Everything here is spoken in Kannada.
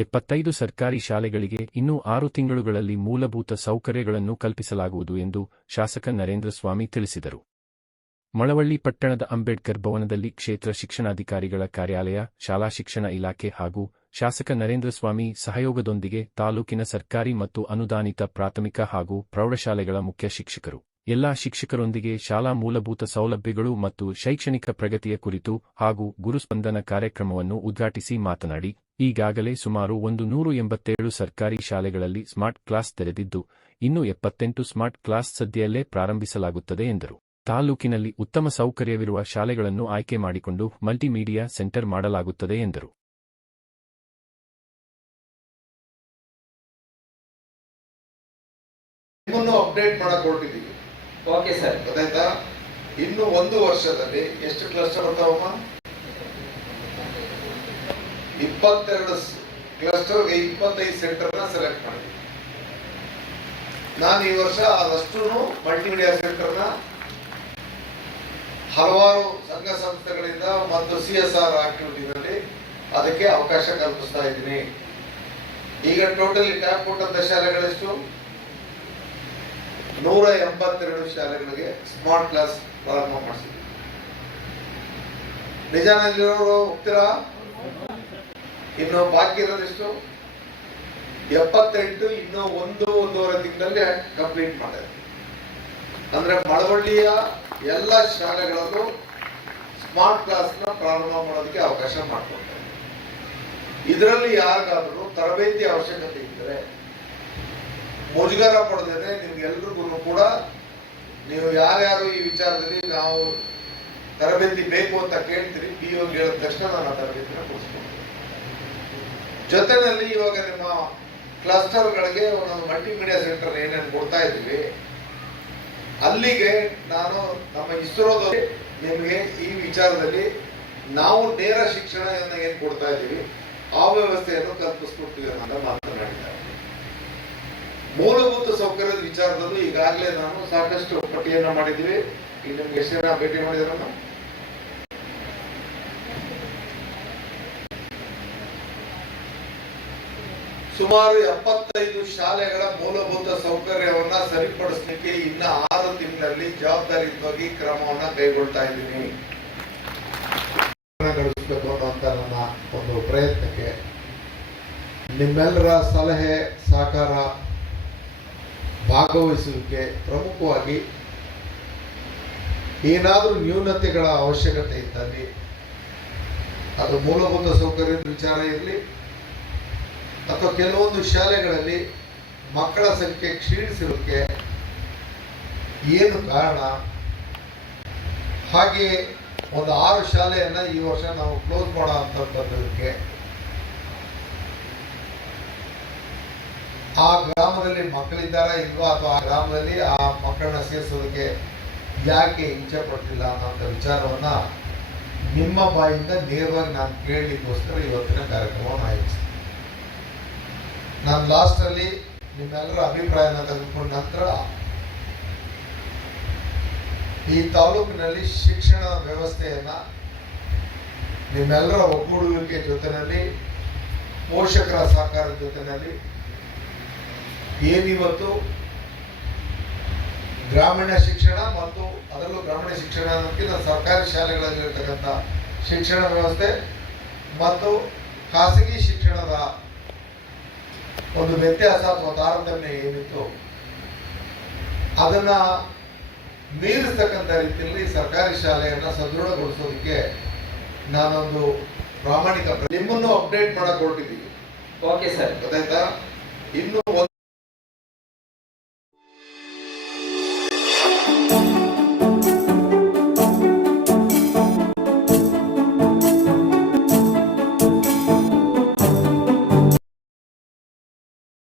75 ಸರ್ಕಾರಿ ಶಾಲೆಗಳಿಗೆ ಇನ್ನೂ 6 ತಿಂಗಳುಗಳಲ್ಲಿ ಮೂಲಭೂತ ಸೌಕರ್ಯಗಳನ್ನು ಕಲ್ಪಿಸಲಾಗುವುದು ಎಂದು ಶಾಸಕ ನರೇಂದ್ರ ಸ್ವಾಮಿ ತಿಳಿಸಿದರು. ಮಳವಳ್ಳಿ ಪಟ್ಟಣದ ಅಂಬೇಡ್ಕರ್ ಭವನದಲ್ಲಿ ಕ್ಷೇತ್ರ ಶಿಕ್ಷಣಾಧಿಕಾರಿಗಳ ಕಾರ್ಯಾಲಯ, ಶಾಲಾ ಶಿಕ್ಷಣ ಇಲಾಖೆ ಹಾಗೂ ಶಾಸಕ ನರೇಂದ್ರ ಸ್ವಾಮಿ ಸಹಯೋಗದೊಂದಿಗೆ ತಾಲೂಕಿನ ಸರ್ಕಾರಿ ಮತ್ತು ಅನುದಾನಿತ ಪ್ರಾಥಮಿಕ ಹಾಗೂ ಪ್ರೌಢಶಾಲೆಗಳ ಮುಖ್ಯ ಶಿಕ್ಷಕರು, ಎಲ್ಲಾ ಶಿಕ್ಷಕರೊಂದಿಗೆ ಶಾಲಾ ಮೂಲಭೂತ ಸೌಲಭ್ಯಗಳು ಮತ್ತು ಶೈಕ್ಷಣಿಕ ಪ್ರಗತಿಯ ಕುರಿತು ಹಾಗೂ ಗುರುಸ್ಪಂದನ ಕಾರ್ಯಕ್ರಮವನ್ನು ಉದ್ಘಾಟಿಸಿ ಮಾತನಾಡಿ, ಈಗಾಗಲೇ ಸುಮಾರು 187 ಸರ್ಕಾರಿ ಶಾಲೆಗಳಲ್ಲಿ ಸ್ಮಾರ್ಟ್ ಕ್ಲಾಸ್ ತೆರೆದಿದ್ದು, ಇನ್ನು 78 ಸ್ಮಾರ್ಟ್ ಕ್ಲಾಸ್ ಸದ್ಯದಲ್ಲೇ ಪ್ರಾರಂಭಿಸಲಾಗುತ್ತದೆ ಎಂದರು. ತಾಲೂಕಿನಲ್ಲಿ ಉತ್ತಮ ಸೌಕರ್ಯವಿರುವ ಶಾಲೆಗಳನ್ನು ಆಯ್ಕೆ ಮಾಡಿಕೊಂಡು ಮಲ್ಟಿಮೀಡಿಯಾ ಸೆಂಟರ್ ಮಾಡಲಾಗುತ್ತದೆ ಎಂದರು. ಅಪ್ಡೇಟ್ ಮಾಡಕ್ ಹೊರಟಿದ್ದೀವಿ. ಓಕೆ ಸರ್, ಗೊತ್ತಾಯ್ತಾ? ಇನ್ನು 1 ವರ್ಷದಲ್ಲಿ ಎಷ್ಟು ಕ್ಲಸ್ಟರ್ ಬರ್ತಾವಮ್ಮ? 22 ಕ್ಲಸ್ಟರ್ಗೆ 25 ಸೆಂಟರ್ನ ಸೆಲೆಕ್ಟ್ ಮಾಡಿದ್ವಿ. ನಾನು ಈ ವರ್ಷ ಅದಷ್ಟು ಮಲ್ಟಿಮೀಡಿಯಾ ಸೆಂಟರ್ನ ಹಲವಾರು ಸಂಘ ಸಂಸ್ಥೆಗಳಿಂದ ಮತ್ತು CSR ಆಕ್ಟಿವಿಟಿನಲ್ಲಿ ಅದಕ್ಕೆ ಅವಕಾಶ ಕಲ್ಪಿಸ್ತಾ ಇದ್ದೀನಿ. ಈಗ ಟೋಟಲಿ ಟ್ಯಾಪ್ ಕೊಟ್ಟಂತ ಶಾಲೆಗಳೆಷ್ಟು? 182 ಶಾಲೆಗಳಿಗೆ ಸ್ಮಾರ್ಟ್ ಕ್ಲಾಸ್ ಪ್ರಾರಂಭ ಮಾಡಿಸಿದ್ವಿ. ನಿಜಾನಲ್ಲಿರೋರು ಹೋಗ್ತೀರಾ? ಇನ್ನು ಬಾಕಿ ಇರೋದಿಷ್ಟು 78, ಇನ್ನು 1-1.5 ತಿಂಗಳಲ್ಲಿ ಕಂಪ್ಲೀಟ್ ಮಾಡಿದೆ. ಅಂದ್ರೆ ಮಳವಳ್ಳಿಯ ಎಲ್ಲ ಶಾಲೆಗಳಲ್ಲೂ ಸ್ಮಾರ್ಟ್ ಕ್ಲಾಸ್ ನ ಪ್ರಾರಂಭ ಮಾಡೋದಕ್ಕೆ ಅವಕಾಶ ಮಾಡಿಕೊಡ್ತಾರೆ. ಇದರಲ್ಲಿ ಯಾರಿಗಾದ್ರೂ ತರಬೇತಿ ಅವಶ್ಯಕತೆ ಇದ್ದರೆ ಮುಜುಗರ ಪಡೆದೇನೆ ನಿಮ್ಗೆಲ್ರಿಗೂ ಕೂಡ ನೀವು ಯಾರ್ಯಾರು ಈ ವಿಚಾರದಲ್ಲಿ ನಾವು ತರಬೇತಿ ಬೇಕು ಅಂತ ಕೇಳ್ತೀರಿ, PO ಹೇಳಿದ ತಕ್ಷಣ ನಾನು ತರಬೇತಿನ ಕೊಡಿಸ್ಕೊಡ್ತೀನಿ. ಜೊತೆನಲ್ಲಿ ಇವಾಗ ನಿಮ್ಮ ಕ್ಲಸ್ಟರ್ಗಳಿಗೆ ಒಂದೊಂದು ಮಲ್ಟಿಮೀಡಿಯಾ ಸೆಂಟರ್ ಏನೇನು ಕೊಡ್ತಾ ಇದ್ದೀವಿ, ಅಲ್ಲಿಗೆ ನಾನು ನಮ್ಮ ಇಸ್ರೋದಲ್ಲಿ ನಿಮಗೆ ಈ ವಿಚಾರದಲ್ಲಿ ನಾವು ನೇರ ಶಿಕ್ಷಣವನ್ನು ಏನ್ ಕೊಡ್ತಾ ಇದ್ದೀವಿ ಆ ವ್ಯವಸ್ಥೆಯನ್ನು ಕಲ್ಪಿಸ್ಕೊಡ್ತೀವಿ ಅಂತ ಮಾತನಾಡಿದ್ದಾರೆ. ಮೂಲಭೂತ ಸೌಕರ್ಯದ ವಿಚಾರದಲ್ಲೂ ಈಗಾಗಲೇ ನಾನು ಸಾಕಷ್ಟು ಪಟ್ಟಿಯನ್ನ ಮಾಡಿದ್ದೀವಿ. ಈಗ ನಿಮ್ಗೆ ಎಷ್ಟು ಜನ ಭೇಟಿ ಮಾಡಿದಾರಲ್ಲ? ಸುಮಾರು 75 ಶಾಲೆಗಳ ಮೂಲಭೂತ ಸೌಕರ್ಯವನ್ನ ಸರಿಪಡಿಸಲಿಕ್ಕೆ ಇನ್ನ 6 ತಿಂಗಳಲ್ಲಿ ಜವಾಬ್ದಾರಿಯುತವಾಗಿ ಕ್ರಮವನ್ನ ಕೈಗೊಳ್ತಾ ಇದ್ದೀನಿ. ಗಳಿಸಬೇಕು ಅನ್ನುವಂತ ನನ್ನ ಒಂದು ಪ್ರಯತ್ನಕ್ಕೆ ನಿಮ್ಮೆಲ್ಲರ ಸಲಹೆ ಸಹಕಾರ ಭಾಗವಹಿಸುವಿಕೆ ಪ್ರಮುಖವಾಗಿ ಏನಾದರೂ ನ್ಯೂನತೆಗಳ ಅವಶ್ಯಕತೆ ಇದ್ದಲ್ಲಿ ಅದು ಮೂಲಭೂತ ಸೌಕರ್ಯದ ವಿಚಾರ ಇರಲಿ ಅಥವಾ ಕೆಲವೊಂದು ಶಾಲೆಗಳಲ್ಲಿ ಮಕ್ಕಳ ಸಂಖ್ಯೆ ಕ್ಷೀಣಿಸಿರೋಕ್ಕೆ ಏನು ಕಾರಣ, ಹಾಗೆ ಒಂದು 6 ಶಾಲೆಯನ್ನ ಈ ವರ್ಷ ನಾವು ಕ್ಲೋಸ್ ಮಾಡೋ ಅಂತದ್ದಕ್ಕೆ ಆ ಗ್ರಾಮದಲ್ಲಿ ಮಕ್ಕಳಿದ್ದಾರಾ ಇಲ್ವಾ ಅಥವಾ ಆ ಗ್ರಾಮದಲ್ಲಿ ಆ ಮಕ್ಕಳನ್ನ ಸೇರಿಸೋದಕ್ಕೆ ಯಾಕೆ ಇಚ್ಛೆ ಪಟ್ಟಿಲ್ಲ ಅನ್ನೋಂಥ ವಿಚಾರವನ್ನ ನಿಮ್ಮ ಬಾಯಿಂದ ನೇರವಾಗಿ ನಾನು ಕೇಳಲಿಕ್ಕೋಸ್ಕರ ಇವತ್ತಿನ ಕಾರ್ಯಕ್ರಮವನ್ನು ಆಯೋಜಿಸಿದೆ. ನಾನು ಲಾಸ್ಟ್ ಅಲ್ಲಿ ನಿಮ್ಮೆಲ್ಲರ ಅಭಿಪ್ರಾಯನ ತೆಗೆದುಕೊಂಡ ನಂತರ ಈ ತಾಲೂಕಿನಲ್ಲಿ ಶಿಕ್ಷಣ ವ್ಯವಸ್ಥೆಯನ್ನ ನಿಮ್ಮೆಲ್ಲರ ಒಗ್ಗೂಡುವಿಕೆ ಜೊತೆಯಲ್ಲಿ ಪೋಷಕರ ಸಹಕಾರದ ಜೊತೆಯಲ್ಲಿ ಏನಿವತ್ತು ಗ್ರಾಮೀಣ ಶಿಕ್ಷಣ ಮತ್ತು ಅದರಲ್ಲೂ ಗ್ರಾಮೀಣ ಶಿಕ್ಷಣ ಅನ್ನೋದಕ್ಕಿಂತ ಸರ್ಕಾರಿ ಶಾಲೆಗಳಲ್ಲಿರ್ತಕ್ಕಂಥ ಶಿಕ್ಷಣ ವ್ಯವಸ್ಥೆ ಮತ್ತು ಖಾಸಗಿ ಶಿಕ್ಷಣದ ಒಂದು ವ್ಯತ್ಯಾಸ ಅಥವಾ ತಾರತಮ್ಯ ಏನಿತ್ತು ಅದನ್ನ ಮೀರಿಸ್ತಕ್ಕಂಥ ರೀತಿಯಲ್ಲಿ ಸರ್ಕಾರಿ ಶಾಲೆಯನ್ನ ಸದೃಢಗೊಳಿಸೋದಕ್ಕೆ ನಾನೊಂದು ಪ್ರಾಮಾಣಿಕ ನಿಮ್ಮನ್ನು ಅಪ್ಡೇಟ್ ಮಾಡಕ್ ಹೊರಟಿದ್ದೀವಿ. ಓಕೆ ಸರ್, ಗೊತ್ತಾಯ್ತಾ? ಇನ್ನು